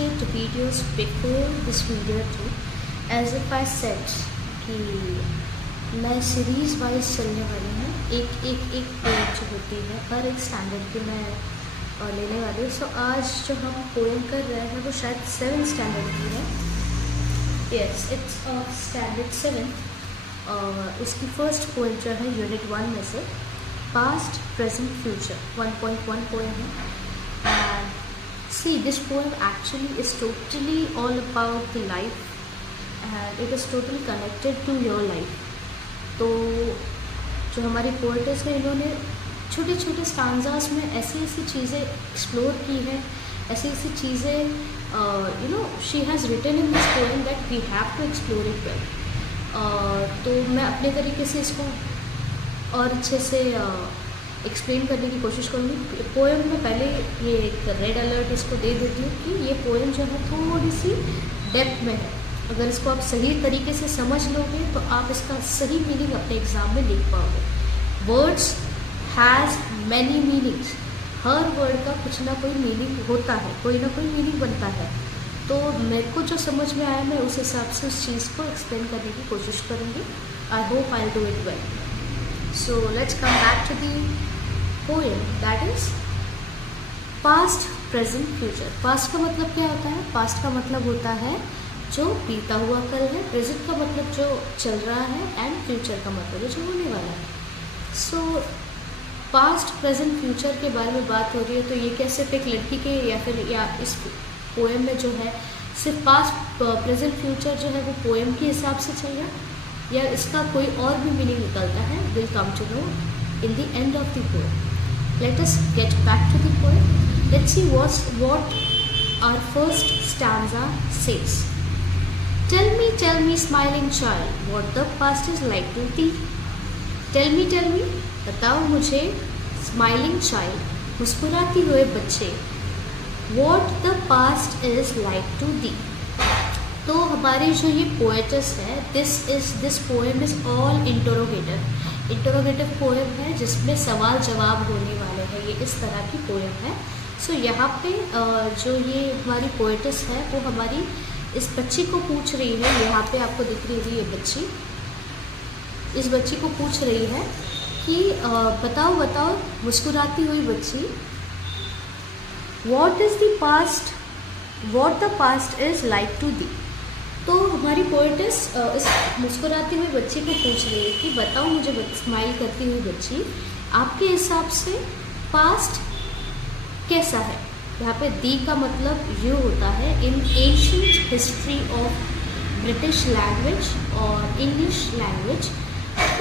posted videos before this video too, as if I said कि मैं series wise चलने वाली हूँ, एक पोएम जो होती है हर एक स्टैंडर्ड की मैं लेने वाली हूँ। सो आज जो हम पोएम कर रहे हैं वो शायद 7th स्टैंडर्ड की है। Yes, it's standard 7th। उसकी फर्स्ट पोएम जो है यूनिट 1 में से पास्ट प्रेजेंट फ्यूचर 1.1 पोएम है। And see this poem actually is totally all about the life and it is totally connected to your life. तो जो हमारी पोएट्स हैं इन्होंने छोटे छोटे स्टांजास में ऐसी ऐसी चीज़ें एक्सप्लोर की हैं, ऐसी ऐसी चीज़ें she has written in this poem that we have to explore it well. तो मैं अपने तरीके से इसको और अच्छे से एक्सप्लेन करने की कोशिश करूँगी। पोएम में पहले ये एक रेड अलर्ट इसको दे देती हूँ कि ये पोएम जो है थोड़ी सी डेप्थ में है। अगर इसको आप सही तरीके से समझ लोगे तो आप इसका सही मीनिंग अपने एग्ज़ाम में लिख पाओगे। Words has many meanings, her word का कुछ ना कोई मीनिंग होता है, कोई ना कोई मीनिंग बनता है। तो मेरे को जो समझ में आया मैं उस हिसाब से उस चीज़ को एक्सप्लेन करने की कोशिश करूँगी। I hope I do it well. So let's come back to the poem that is past present future. Past का मतलब क्या होता है? पास्ट का मतलब होता है जो बीता हुआ कल है, प्रेजेंट का मतलब जो चल रहा है एंड फ्यूचर का मतलब है जो होने वाला है। सो पास्ट प्रेजेंट फ्यूचर के बारे में बात हो रही है तो ये क्या सिर्फ एक लड़की के या इस पोएम में जो है सिर्फ पास्ट प्रेजेंट फ्यूचर जो है वो पोएम के हिसाब से चल रहा है या इसका कोई और भी मीनिंग निकलता है? Will come to know in the end of the poem. Let us get back to the poem. Let's see what our first stanza says. Tell me, smiling child, what the past is like to thee. Tell me, बताओ मुझे, smiling child, मुस्कुराती हुए बच्चे, what the past is like to thee. तो हमारी जो ये poets है, this poem is all interrogative poem है जिसमें सवाल जवाब होने वाले हैं। ये इस तरह की पोएम है। सो यहाँ पे जो ये हमारी पोएट्स है वो हमारी इस बच्ची को पूछ रही है। यहाँ पे आपको दिख रही है ये बच्ची, इस बच्ची को पूछ रही है कि बताओ मुस्कुराती हुई बच्ची, what the past is like to thee. तो हमारी पोएट्स इस मुस्कुराती हुई बच्ची को पूछ रही है कि बताओ मुझे, स्माइल करती हुई बच्ची, आपके हिसाब से पास्ट कैसा है। यहाँ पे दी का मतलब यू होता है। इन ancient history of British language और इंग्लिश लैंग्वेज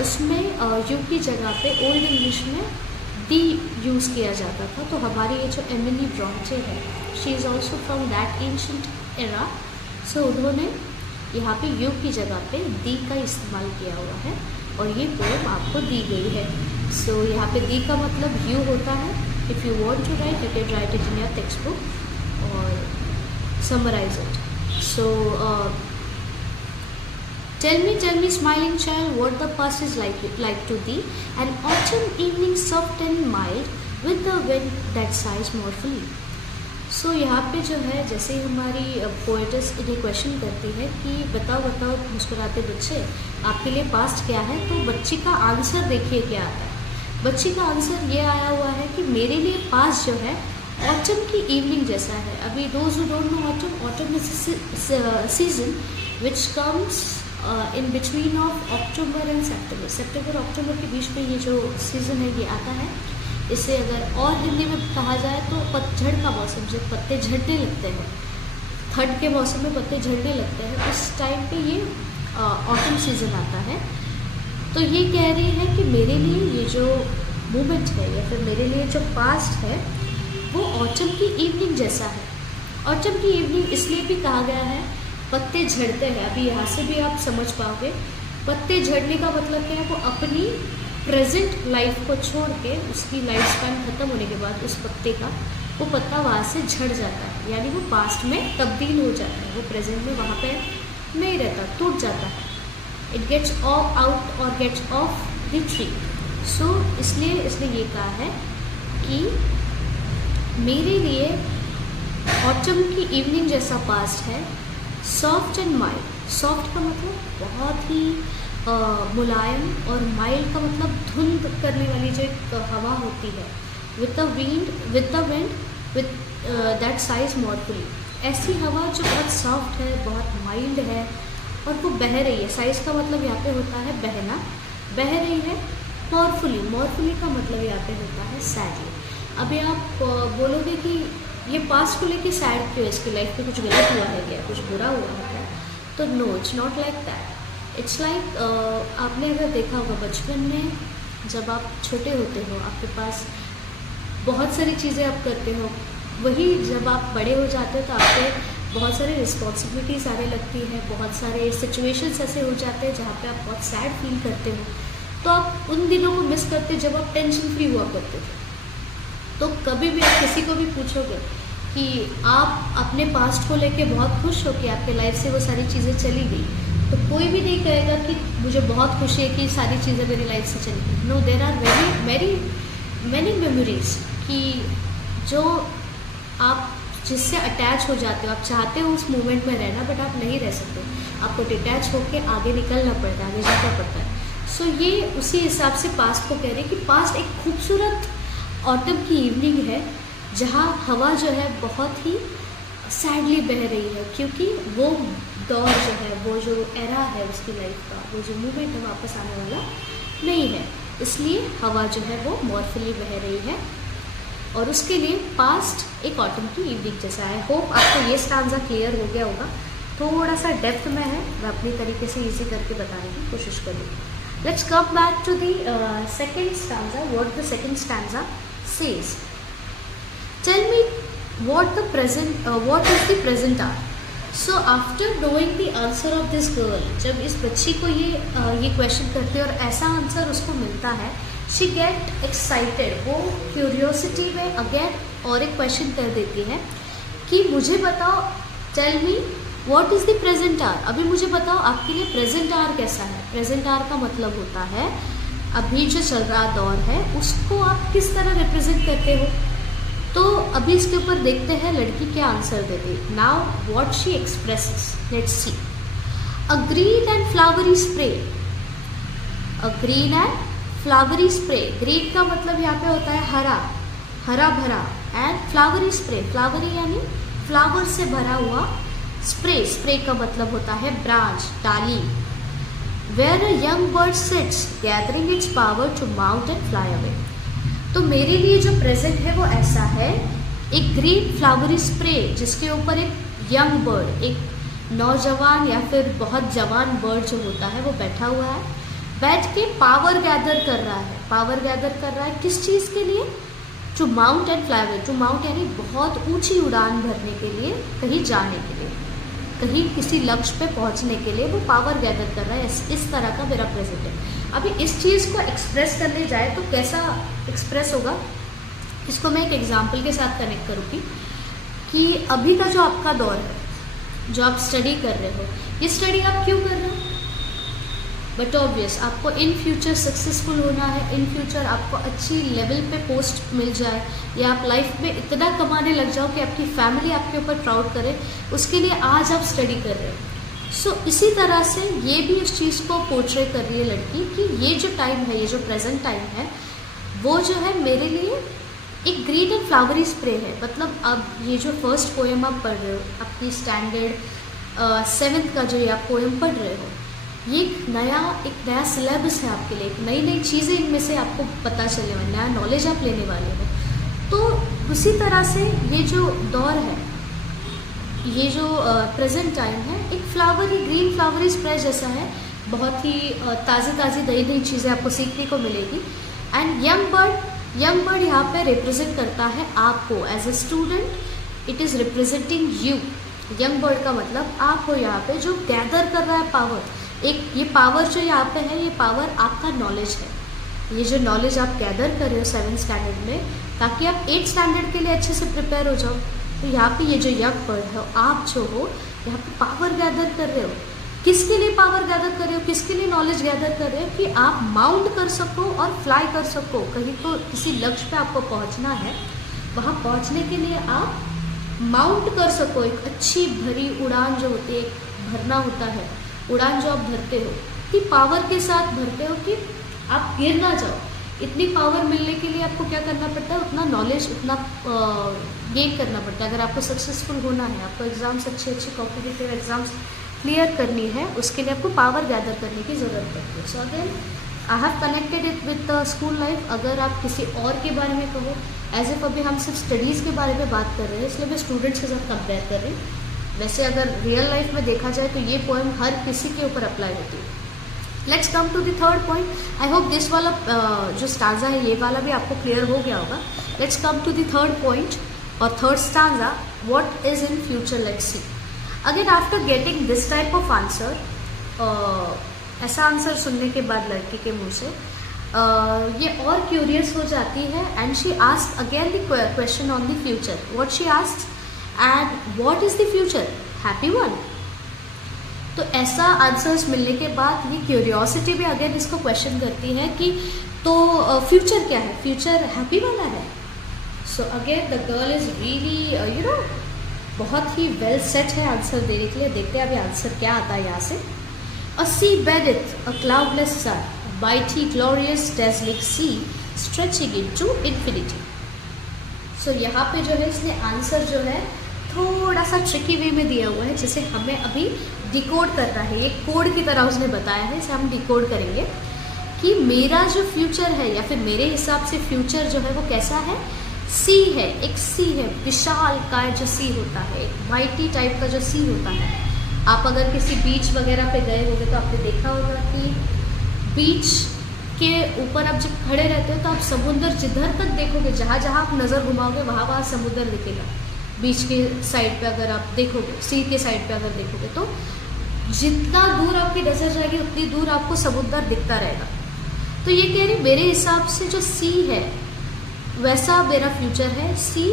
उसमें यू की जगह पे ओल्ड इंग्लिश में दी यूज़ किया जाता था। तो हमारी ये जो एमिली ब्रॉन्टे है, she is also from that ancient era. So उन्होंने यहाँ पे यू की जगह पे दी का इस्तेमाल किया हुआ है और ये पोएम आपको दी गई है। सो यहाँ पे दी का मतलब यू होता है। If you want to write, you can write it in your textbook or summarize it. So, tell me, smiling child, what the past is like to thee. An autumn evening, soft and mild, with the wind that sighs mournfully. So यहाँ पे जो है जैसे ही हमारी poets इन्हें question करती है कि बताओ मुस्कुराते बच्चे, आपके लिए पास्ट क्या है। तो बच्ची का आंसर देखिए क्या आता है। बच्ची का आंसर ये आया हुआ है कि मेरे लिए पास जो है ऑटम की इवनिंग जैसा है। अभी those who don't know autumn is season which comes in between of October and September October के बीच में ये जो सीज़न है ये आता है। इसे अगर और हिंदी में कहा जाए तो पतझड़ का मौसम, जब पत्ते झड़ने लगते हैं, ठंड के मौसम में पत्ते झड़ने लगते हैं, उस टाइम पे ये ऑटम सीज़न आता है। तो ये कह रही है कि मेरे लिए ये जो मोमेंट है या फिर मेरे लिए जो पास्ट है वो ऑटम की इवनिंग जैसा है। ऑटम की इवनिंग इसलिए भी कहा गया है, पत्ते झड़ते हैं। अभी यहाँ से भी आप समझ पाओगे पत्ते झड़ने का मतलब क्या है। वो अपनी प्रेजेंट लाइफ को छोड़ के, उसकी लाइफ स्पैन ख़त्म होने के बाद उस पत्ते का वो पत्ता वहाँ से झड़ जाता है, यानी वो पास्ट में तब्दील हो जाता है। वो प्रेजेंट में वहाँ पे नहीं रहता, टूट जाता है। इट गेट्स आउट और गेट्स ऑफ द ट्री। सो इसलिए इसने ये कहा है कि मेरे लिए ऑटम की इवनिंग जैसा पास्ट है, सॉफ्ट एंड माइल्ड। सॉफ्ट का मतलब बहुत ही मुलायम, और माइल्ड का मतलब धुंध करने वाली जो एक हवा होती है, with the wind with that sighs mournfully. ऐसी हवा जो बहुत सॉफ्ट है, बहुत माइल्ड है, और वो बह रही है। साइज का मतलब यहाँ पे होता है बहना, बह रही है। मोरफुली, मोरफुली का मतलब यहाँ पे होता है सैडली। अभी आप बोलोगे कि ये पास्ट को लेके सैड क्यों है, इसकी लाइफ में कुछ गलत हुआ है क्या, कुछ बुरा हुआ है क्या? तो no, it's not like that. It's like आपने अगर देखा होगा बचपन में, जब आप छोटे होते हो, आपके पास बहुत सारी चीज़ें आप करते हो, वही जब आप बड़े हो जाते हो तो आपके बहुत सारी रिस्पॉन्सिबिलिटीज़ आने लगती है, बहुत सारे सिचुएशंस ऐसे हो जाते हैं जहाँ पे आप बहुत सैड फील करते हो। तो आप उन दिनों को मिस करते जब आप टेंशन फ्री हुआ करते थे। तो कभी भी आप किसी को भी पूछोगे कि आप अपने पास्ट को लेके बहुत खुश हो कि आपके लाइफ से वो सारी चीज़ें चली गई, तो कोई भी नहीं कहेगा कि मुझे बहुत खुशी है कि सारी चीज़ें मेरी लाइफ से चली गई। No, there are very many memories कि जो आप जिससे अटैच हो जाते हो, आप चाहते हो उस मोमेंट में रहना, बट आप नहीं रह सकते, आपको डिटैच होकर आगे निकलना पड़ता है, आगे जाना पड़ता है। सो ये उसी हिसाब से पास्ट को कह रहे हैं कि पास्ट एक खूबसूरत ऑटम की इवनिंग है जहाँ हवा जो है बहुत ही सैडली बह रही है, क्योंकि वो दौर जो है, वो जो एरा है उसकी लाइफ का, वो जो मोमेंट है वापस आने वाला नहीं है, इसलिए हवा जो है वो मोरफुली बह रही है। और उसके लिए पास्ट एक ऑटम की इवनिंग जैसा है। होप आपको ये स्टांजा क्लियर हो गया होगा। थोड़ा सा डेप्थ में है, मैं अपनी तरीके से इजी करके बताने की कोशिश करूँगी। Let's come back to the second stanza. What the second stanza says, tell me what is the present hour. So after knowing the answer of this girl, जब इस बच्ची को ये क्वेश्चन करते हैं और ऐसा आंसर उसको मिलता है, she get excited, वो क्यूरियोसिटी में अगेन और एक क्वेश्चन कर देती है कि मुझे बताओ, tell me what is the present hour. अभी मुझे बताओ आपके लिए प्रेजेंट आवर कैसा है। प्रेजेंट आवर का मतलब होता है अभी जो चल रहा दौर है उसको आप किस तरह रिप्रेजेंट करते हो। तो अभी इसके ऊपर देखते हैं लड़की क्या आंसर देती है। Now what she expresses, let's see. A green and flowery spray, a green and flowery spray. Green का मतलब यहाँ पे होता है हरा, हरा भरा, एंड फ्लावरी स्प्रे, फ्लावरी यानी फ्लावर से भरा हुआ, स्प्रे, स्प्रे का मतलब होता है ब्रांच, डाली। Where a young bird sits, gathering its power to mount and fly away. तो मेरे लिए जो प्रेजेंट है वो ऐसा है, एक ग्रीन फ्लावरी स्प्रे जिसके ऊपर एक यंग बर्ड, एक नौजवान या फिर बहुत जवान बर्ड जो होता है वो बैठा हुआ है, बैठ के पावर गैदर कर रहा है। पावर गैदर कर रहा है किस चीज़ के लिए? To mount and fly away. To mount यानी बहुत ऊंची उड़ान भरने के लिए, कहीं जाने के लिए, कहीं किसी लक्ष्य पे पहुंचने के लिए वो पावर गैदर कर रहा है। इस तरह का मेरा प्रेजेंट है। अभी इस चीज़ को एक्सप्रेस करने जाए तो कैसा एक्सप्रेस होगा, इसको मैं एक एग्जांपल के साथ कनेक्ट करूँगी कि अभी का जो आपका दौर है, जो आप स्टडी कर रहे हो, ये स्टडी आप क्यों कर रहे हो? बट ऑब्वियस आपको इन फ्यूचर सक्सेसफुल होना है, इन फ्यूचर आपको अच्छी लेवल पे पोस्ट मिल जाए, या आप लाइफ में इतना कमाने लग जाओ कि आपकी फैमिली आपके ऊपर प्राउड करे, उसके लिए आज आप स्टडी कर रहे हो। सो इसी तरह से ये भी इस चीज़ को पोर्ट्रे कर रही है लड़की कि ये जो टाइम है, ये जो प्रेजेंट टाइम है, वो जो है मेरे लिए एक ग्रीन एंड फ्लावरी स्प्रे है। मतलब अब ये जो फर्स्ट पोएम आप पढ़ रहे हो, अपनी स्टैंडर्ड 7th का जो ये आप पोएम पढ़ रहे हो, ये एक नया सिलेबस है आपके लिए, नई नई चीज़ें इनमें से आपको पता चलने वाली, नया नॉलेज आप लेने वाले हो। तो उसी तरह से ये जो दौर है, ये जो प्रेजेंट टाइम है, एक फ्लावरी, ग्रीन फ्लावरी स्प्रे जैसा है। बहुत ही ताज़ी ताज़ी नई नई चीज़ें आपको सीखने को मिलेगी। एंड यंग बर्ड यहाँ पे रिप्रेजेंट करता है आपको as a student, it is representing you. Young bird का मतलब आप हो यहाँ पे जो गैदर कर रहा है पावर। एक ये पावर जो यहाँ पे है, ये पावर आपका नॉलेज है। ये जो नॉलेज आप गैदर कर रहे हो 7th स्टैंडर्ड में, ताकि आप 8th स्टैंडर्ड के लिए अच्छे से प्रिपेयर हो जाओ। तो यहाँ पे ये जो यंग बर्ड है, आप जो हो यहाँ पे पावर गैदर कर रहे हो। किसके लिए पावर गैदर कर रहे हो, किसके लिए नॉलेज गैदर कर रहे हो? कि आप माउंट कर सको और फ्लाई कर सको। कहीं तो किसी लक्ष्य पे आपको पहुँचना है, वहाँ पहुँचने के लिए आप माउंट कर सको, एक अच्छी भरी उड़ान जो होती है, भरना होता है, उड़ान जो आप भरते हो, इतनी पावर के साथ भरते हो कि आप गिर ना जाओ। इतनी पावर मिलने के लिए आपको क्या करना पड़ता है, उतना नॉलेज, उतना गेन करना पड़ता है। अगर आपको सक्सेसफुल होना है, आपको एग्ज़ाम्स अच्छे कॉम्पिटिटिव एग्ज़ाम्स क्लियर करनी है, उसके लिए आपको पावर गैदर करने की ज़रूरत पड़ती है। So again I have connected it with the school life. अगर आप किसी और के बारे में कहो, एज एफ अभी हम सिर्फ स्टडीज़ के बारे में बात कर रहे हैं, इसलिए मैं स्टूडेंट्स के साथ कंपेयर कर रही हूँ। वैसे अगर रियल लाइफ में देखा जाए तो ये पोएम हर किसी के ऊपर अप्लाई होती है। Let's come to the third point. I hope this वाला जो स्टांजा है, ये वाला भी आपको क्लियर हो गया होगा। Let's come to the third point और third stanza, what is in future, let's see. Again after getting this type of answer, ऐसा आंसर सुनने के बाद लड़की के मुंह से ये और क्यूरियस हो जाती है and she asked again the question on the future. What she asked, and what is the future, happy one. तो ऐसा आंसर्स मिलने के बाद ये क्यूरियोसिटी भी अगेन इसको क्वेश्चन करती है कि तो फ्यूचर क्या है, फ्यूचर हैप्पी वाला है। So again the girl is really बहुत ही वेल सेट है आंसर देने के लिए। देखते हैं अभी आंसर क्या आता है यहाँ से। अ सी बेडेथ, अ क्लाउडलेस सन, mighty glorious dazzling sea stretching into infinity। सो यहाँ पे जो है इसने आंसर जो है थोड़ा सा ट्रिकी वे में दिया हुआ है, जिसे हमें अभी डिकोड करना है। एक कोड की तरह उसने बताया है, इसे हम डिकोड करेंगे कि मेरा जो फ्यूचर है, या फिर मेरे हिसाब से फ्यूचर जो है वो कैसा है, सी है, एक सी है, विशाल का जो सी होता है, एक माइटी टाइप का जो सी होता है। आप अगर किसी बीच वगैरह पे गए होंगे तो आपने देखा होगा कि बीच के ऊपर आप जब खड़े रहते हो तो आप समुद्र जिधर तक देखोगे, जहाँ जहाँ आप नज़र घुमाओगे वहाँ वहाँ समुद्र दिखेगा। बीच के साइड पे अगर आप देखोगे, सी के साइड पे अगर देखोगे तो जितना दूर आपकी नज़र जाएगी उतनी दूर आपको समुद्र दिखता रहेगा। तो ये कह रही मेरे हिसाब से जो सी है वैसा मेरा फ्यूचर है, सी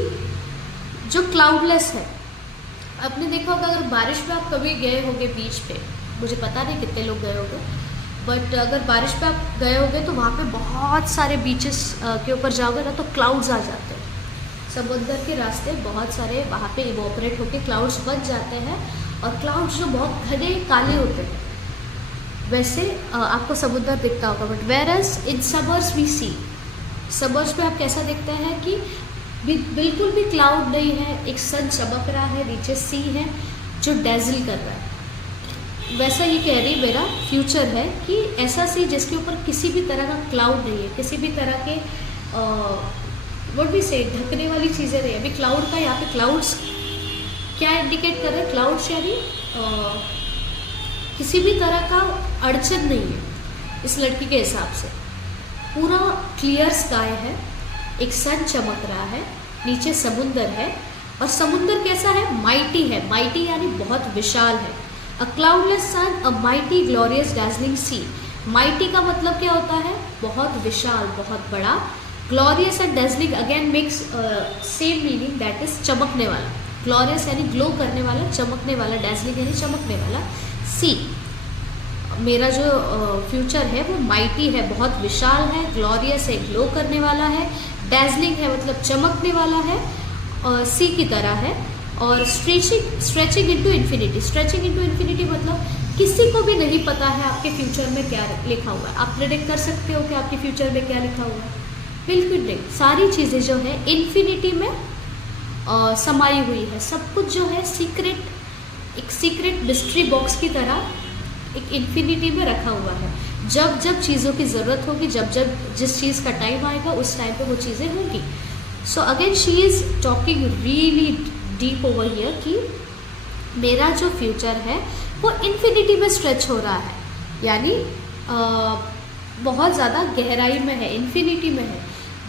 जो क्लाउडलेस है। आपने देखा होगा अगर बारिश में आप कभी गए होंगे बीच पे, मुझे पता नहीं कितने लोग गए होंगे, बट अगर बारिश पे आप गए होंगे तो वहाँ पे बहुत सारे बीचेस के ऊपर जाओगे ना तो क्लाउड्स आ जाते हैं। समुद्र के रास्ते बहुत सारे वहाँ पे इवोपरेट होके क्लाउड्स बन जाते हैं, और क्लाउड्स जो बहुत घने काले होते हैं वैसे आपको समुद्र दिखता होगा। But whereas in summers we see, summers पे आप कैसा दिखता है कि बिल्कुल भी क्लाउड नहीं है, एक सन चमक रहा है, नीचे सी है जो डेज़ल कर रहा है। वैसा ये कह रही मेरा फ्यूचर है कि ऐसा सी जिसके ऊपर किसी भी तरह का क्लाउड नहीं है, किसी भी तरह के व्हाट वी से ढकने वाली चीज़ें नहीं है। अभी क्लाउड का यहाँ पे क्लाउड्स क्या इंडिकेट कर रहे हैं, क्लाउड्स यानी किसी भी तरह का अड़चन नहीं है इस लड़की के हिसाब से। पूरा क्लियर स्काई है, एक सन चमक रहा है, नीचे समुंदर है, और समुंदर कैसा है, माइटी है। माइटी यानी बहुत विशाल है। A cloudless sun, a mighty glorious dazzling sea. Mighty का मतलब क्या होता है, बहुत विशाल, बहुत बड़ा। Glorious and dazzling again makes same meaning, that is चमकने वाला। ग्लोरियस यानी ग्लो करने वाला, चमकने वाला, डैजलिंग यानी चमकने वाला। सी मेरा जो फ्यूचर है वो माइटी है, बहुत विशाल है, ग्लोरियस है, ग्लो करने वाला है, डैजलिंग है मतलब चमकने वाला है, और सी की तरह है, और stretching into infinity. Stretching into infinity मतलब किसी को भी नहीं पता है आपके फ्यूचर में क्या लिखा हुआ है। आप प्रेडिक्ट कर सकते हो कि आपके फ्यूचर में क्या लिखा हुआ है? बिल्कुल नहीं। सारी चीज़ें जो है इन्फिनिटी में समाई हुई है। सब कुछ जो है सीक्रेट, एक सीक्रेट मिस्ट्री बॉक्स की तरह एक इन्फिनिटी में रखा हुआ है। जब जब चीज़ों की ज़रूरत होगी, जब जब जिस चीज़ का टाइम आएगा उस टाइम पे वो चीज़ें होंगी। So again she is talking really deep over here कि मेरा जो फ्यूचर है वो इन्फिनिटी में स्ट्रेच हो रहा है, यानी बहुत ज़्यादा गहराई में है, इन्फिनिटी में है।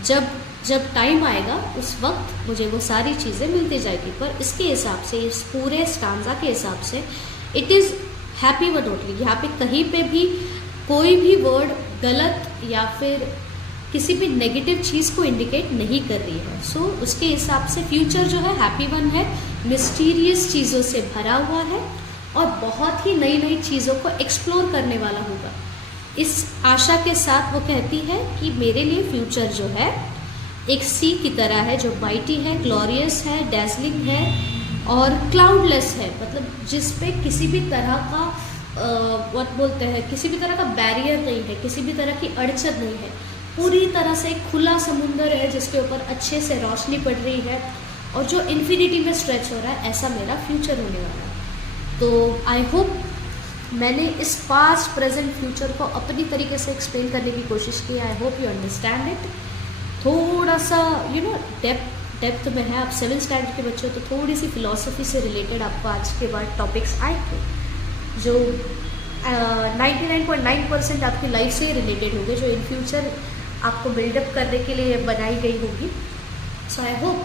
जब जब टाइम आएगा उस वक्त मुझे वो सारी चीज़ें मिलती जाएगी। पर इसके हिसाब से, इस पूरे स्टांजा के हिसाब से, it is happy one only. यहाँ पे कहीं पे भी कोई भी वर्ड गलत या फिर किसी भी नेगेटिव चीज़ को इंडिकेट नहीं कर रही है। सो उसके हिसाब से फ्यूचर जो है हैप्पी वन है, मिस्टीरियस चीज़ों से भरा हुआ है और बहुत ही नई नई चीज़ों को एक्सप्लोर करने वाला होगा। इस आशा के साथ वो कहती है कि मेरे लिए फ्यूचर जो है एक सी की तरह है जो माइटी है, ग्लोरियस है, डैज़लिंग है और क्लाउडलेस है, मतलब जिस पे किसी भी तरह का व्हाट बोलते हैं, किसी भी तरह का बैरियर नहीं है, किसी भी तरह की अड़चन नहीं है, पूरी तरह से एक खुला समुंदर है जिसके ऊपर अच्छे से रोशनी पड़ रही है और जो इन्फिनिटी में स्ट्रेच हो रहा है, ऐसा मेरा फ्यूचर होने वाला है। तो आई होप मैंने इस पास्ट प्रेजेंट फ्यूचर को अपनी तरीके से एक्सप्लेन करने की कोशिश की। I hope you understand it. थोड़ा सा डेप्थ में है, आप 7th स्टैंडर्ड के बच्चे हो तो थोड़ी सी फिलॉसफी से रिलेटेड आपको आज के बाद टॉपिक्स आएंगे जो 99.9% आपकी लाइफ से रिलेटेड होंगे, जो इन फ्यूचर आपको बिल्डअप करने के लिए बनाई गई होगी। सो आई होप